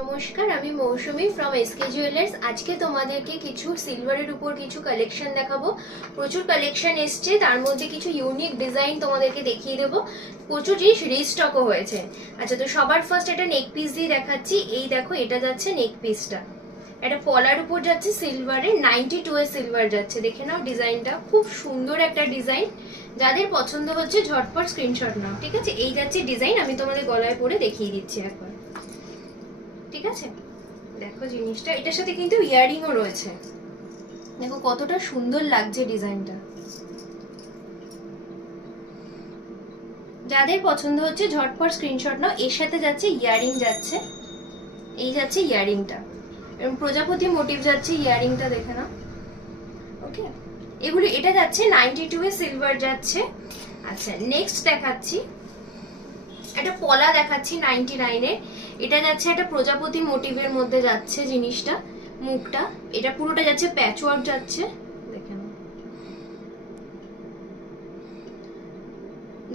নমস্কার, আমি মৌসুমি from SK jewellers আজকে তোমাদেরকে কিছু সিলভারের উপর কিছু কালেকশন দেখাবো। প্রচুর কালেকশন এসছে, তার মধ্যে কিছু ইউনিক ডিজাইন তোমাদেরকে দেখিয়ে দেবো। প্রচুর জিনিস রিস্টকও হয়েছে। আচ্ছা তো সবার ফার্স্ট একটা নেক পিস দিয়ে দেখাচ্ছি। এই দেখো, এটা যাচ্ছে নেক পিসটা একটা পলার উপর যাচ্ছে সিলভারের নাইনটি টু এর সিলভার যাচ্ছে। দেখে নাও ডিজাইনটা, খুব সুন্দর একটা ডিজাইন। যাদের পছন্দ হচ্ছে, ঝটপট স্ক্রিনশট নাও, ঠিক আছে? এই যাচ্ছে ডিজাইন আমি তোমাদের গলায় পরে দেখিয়ে দিচ্ছি একবার। ঠিক আছে? দেখো জিনিসটা, এটার সাথে কিন্তু ইয়াররিংও রয়েছে। দেখো কতটা সুন্দর লাগছে ডিজাইনটা। যাদের পছন্দ হচ্ছে ঝটপট স্ক্রিনশট নাও, এর সাথে যাচ্ছে ইয়াররিং যাচ্ছে। এই যাচ্ছে ইয়াররিংটা এবং প্রজাপতি মোটিভ যাচ্ছে ইয়াররিংটা দেখে নাও। ওকে এগুলো, এটা যাচ্ছে নাইনটি টু এ সিলভার যাচ্ছে। আচ্ছা নেক্সট দেখাচ্ছি। একটা পলা দেখাচ্ছি নাইনটি নাইনের এটা যাচ্ছে একটা প্রজাপতি মোটিভের মধ্যে যাচ্ছে জিনিসটা, মুখটা। এটা পুরোটা যাচ্ছে প্যাচওয়ার্ক যাচ্ছে।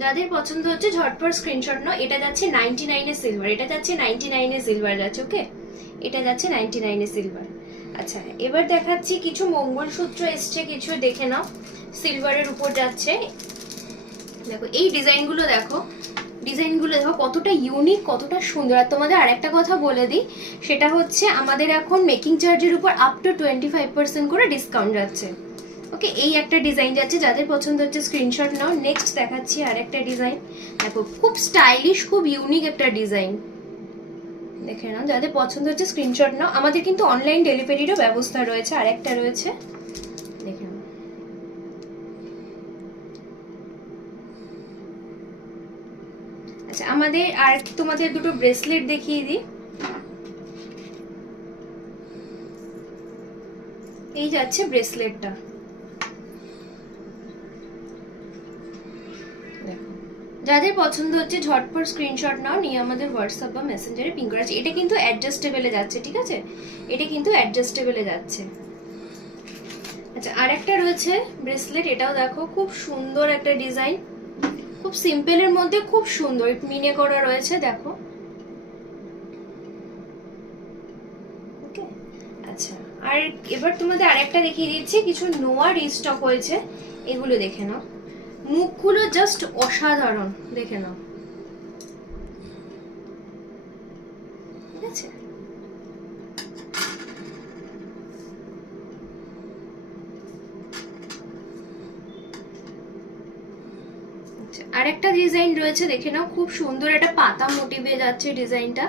যাদের পছন্দ হচ্ছে ঝটপট স্ক্রিনশট নাও। এটা যাচ্ছে নাইনটি নাইনে সিলভার এটা যাচ্ছে নাইনটি নাইনে সিলভার যাচ্ছে ওকে এটা যাচ্ছে নাইনটি নাইনে সিলভার আচ্ছা এবার দেখাচ্ছি কিছু মঙ্গলসূত্র এসছে, কিছু দেখে নাও। সিলভারের উপর যাচ্ছে। দেখো, এই ডিজাইনগুলো দেখো। ডিজাইনগুলো দেখো কতটা ইউনিক কতটা সুন্দর। আর তোমাদের আরেকটা কথা বলে দিই, সেটা হচ্ছে আমাদের এখন মেকিং চার্জের উপর up to twenty five percent করে ডিসকাউন্ট যাচ্ছে। ওকে এই একটা ডিজাইন যাচ্ছে, যাদের পছন্দ হচ্ছে স্ক্রিনশট নাও। নেক্সট দেখাচ্ছি আরেকটা ডিজাইন দেখো, খুব স্টাইলিশ খুব ইউনিক একটা ডিজাইন দেখে নাও, যাদের পছন্দ হচ্ছে স্ক্রিনশট নাও। আমাদের কিন্তু অনলাইন ডেলিভারিরও ব্যবস্থা রয়েছে, আরেকটা রয়েছে দেখে নাও আচ্ছা আমাদের আর তোমাদের দুটো ব্রেসলেট দেখিয়ে দিই। এই যাচ্ছে ব্রেসলেটটা যাদের পছন্দ হচ্ছে ঝটপট স্ক্রিনশট নাও, নিয়ে আমাদের হোয়াটসঅ্যাপ বা মেসেঞ্জারে পিং করা এটা কিন্তু অ্যাডজাস্টেবলে যাচ্ছে, ঠিক আছে? এটা কিন্তু অ্যাডজাস্টেবলে যাচ্ছে। আচ্ছা আর একটা রয়েছে ব্রেসলেট এটাও দেখো, খুব সুন্দর একটা ডিজাইন খুব সিম্পলের মধ্যে খুব সুন্দর। মিনে করা রয়েছে, দেখো। আচ্ছা। আর এবার তোমাদের আরেকটা দেখিয়ে দিচ্ছি, কিছু নোয়া রিস্টক হয়েছে, এগুলো দেখে নাও। মুখগুলো জাস্ট অসাধারণ, দেখে নাও ঠিক আছে আরেকটা ডিজাইন রয়েছে, দেখে নাও, খুব সুন্দর একটা পাতা মোটিভে যাচ্ছে ডিজাইনটা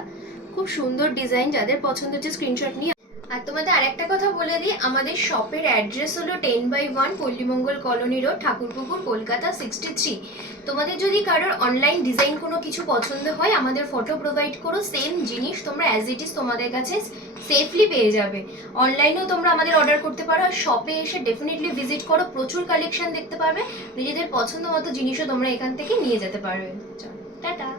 খুব সুন্দর ডিজাইন যাদের পছন্দ হচ্ছে স্ক্রিনশট নিয়ে আর তোমাদের আরেকটা কথা বলে দিই, আমাদের শপের অ্যাড্রেস হলো ten by one Pallimangal colony road Thakurpukur, Kolkata sixty three তোমাদের যদি কারোর অনলাইন ডিজাইন কোনো কিছু পছন্দ হয়, আমাদের ফটো প্রোভাইড করো সেম জিনিস তোমরা অ্যাজ ইট ইজ তোমাদের কাছে সেফলি পেয়ে যাবে। অনলাইনেও তোমরা আমাদের অর্ডার করতে পারো আর শপে এসে ডেফিনেটলি ভিজিট করো, প্রচুর কালেকশন দেখতে পারবে, নিজেদের পছন্দ মতো জিনিসও তোমরা এখান থেকে নিয়ে যেতে পারবে। টাটা।